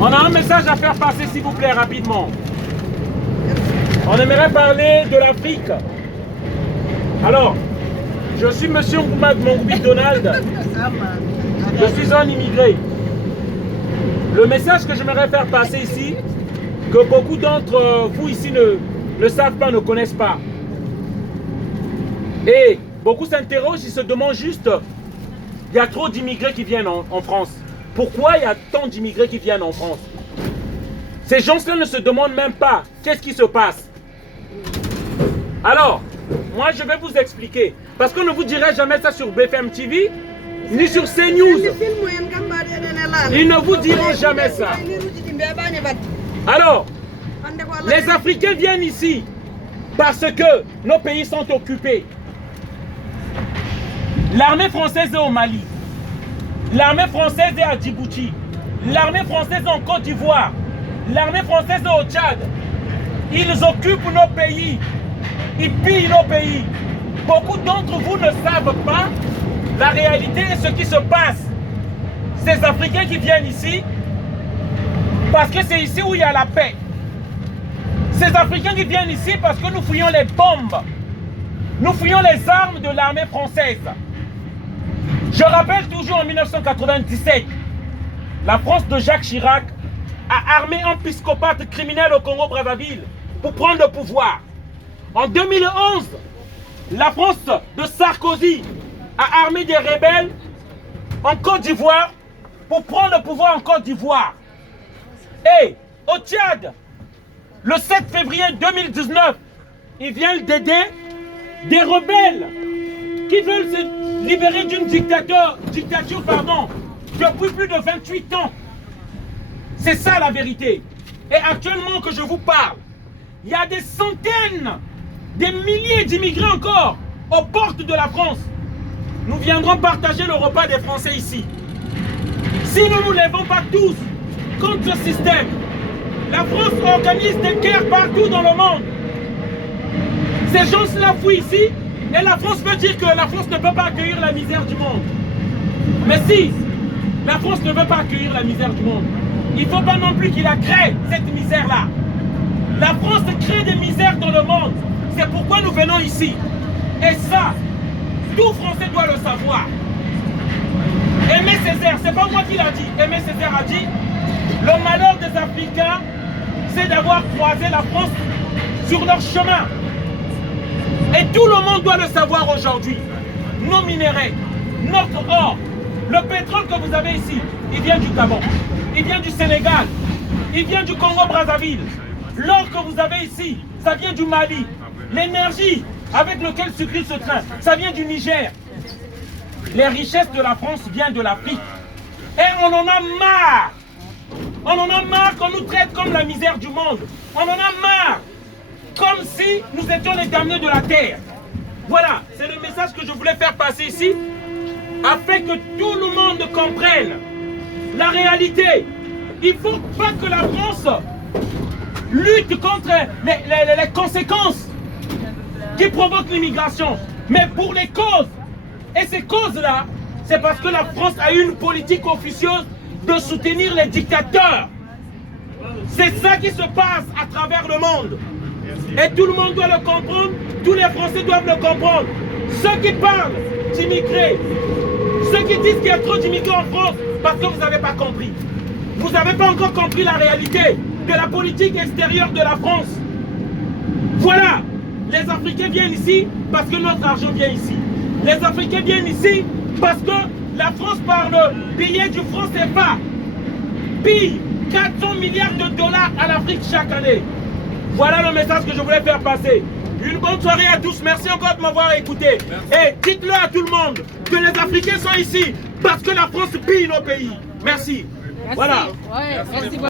On a un message à faire passer, s'il vous plaît, rapidement. On aimerait parler de l'Afrique. Alors, je suis Monsieur Mongoubi Donald. Je suis un immigré. Le message que j'aimerais faire passer ici, que beaucoup d'entre vous ici ne savent pas, ne connaissent pas. Et beaucoup s'interrogent, ils se demandent juste, il y a trop d'immigrés qui viennent en France. Pourquoi il y a tant d'immigrés qui viennent en France? Ces gens-là ne se demandent même pas qu'est-ce qui se passe. Alors, moi je vais vous expliquer. Parce qu'on ne vous dirait jamais ça sur BFM TV, ni sur CNews. Ils ne vous diront jamais ça. Alors, les Africains viennent ici parce que nos pays sont occupés. L'armée française est au Mali. L'armée française est à Djibouti. L'armée française est en Côte d'Ivoire. L'armée française est au Tchad. Ils occupent nos pays. Ils pillent nos pays. Beaucoup d'entre vous ne savent pas la réalité et ce qui se passe. Ces Africains qui viennent ici, parce que c'est ici où il y a la paix. Ces Africains qui viennent ici parce que nous fouillons les bombes. Nous fouillons les armes de l'armée française. Je rappelle toujours en 1997, la France de Jacques Chirac a armé un psychopathe criminel au Congo-Brazzaville pour prendre le pouvoir. En 2011, la France de Sarkozy a armé des rebelles en Côte d'Ivoire pour prendre le pouvoir en Côte d'Ivoire. Et au Tchad, le 7 février 2019, il vient d'aider des rebelles qui veulent se libérer d'une dictature depuis plus de 28 ans. C'est ça la vérité. Et actuellement que je vous parle, il y a des centaines, des milliers d'immigrés encore aux portes de la France. Nous viendrons partager le repas des Français ici. Si nous ne nous lèvons pas tous contre ce système, la France organise des guerres partout dans le monde. Ces gens-là fouillent ici et la France veut dire que la France ne peut pas accueillir la misère du monde. Mais si la France ne veut pas accueillir la misère du monde, il ne faut pas non plus qu'il la crée, cette misère-là. La France crée des misères dans le monde. C'est pourquoi nous venons ici. Et ça, tout Français doit le savoir. Aimé Césaire, c'est pas moi qui l'a dit. Aimé Césaire a dit, le malheur des Africains, c'est d'avoir croisé la France sur leur chemin. Et tout le monde doit le savoir aujourd'hui. Nos minéraux, notre or, le pétrole que vous avez ici, il vient du Gabon, il vient du Sénégal, il vient du Congo-Brazzaville. L'or que vous avez ici, ça vient du Mali. L'énergie avec laquelle circule ce train, ça vient du Niger. Les richesses de la France viennent de l'Afrique. Et on en a marre. On en a marre qu'on nous traite comme la misère du monde. On en a marre. Comme si nous étions les damnés de la terre. Voilà, c'est le message que je voulais faire passer ici, afin que tout le monde comprenne la réalité. Il ne faut pas que la France lutte contre les conséquences qui provoquent l'immigration, mais pour les causes. Et ces causes-là, c'est parce que la France a eu une politique officieuse de soutenir les dictateurs. C'est ça qui se passe à travers le monde. Et tout le monde doit le comprendre, tous les Français doivent le comprendre. Ceux qui parlent d'immigrés, ceux qui disent qu'il y a trop d'immigrés en France, parce que vous n'avez pas compris. Vous n'avez pas encore compris la réalité de la politique extérieure de la France. Voilà, les Africains viennent ici parce que notre argent vient ici. Les Africains viennent ici parce que la France, par le billet du franc CFA, pille 400 milliards de dollars à l'Afrique chaque année. Voilà le message que je voulais faire passer. Une bonne soirée à tous. Merci encore de m'avoir écouté. Et dites-le à tout le monde que les Africains sont ici parce que la France pille nos pays. Merci. Voilà. Ouais, merci.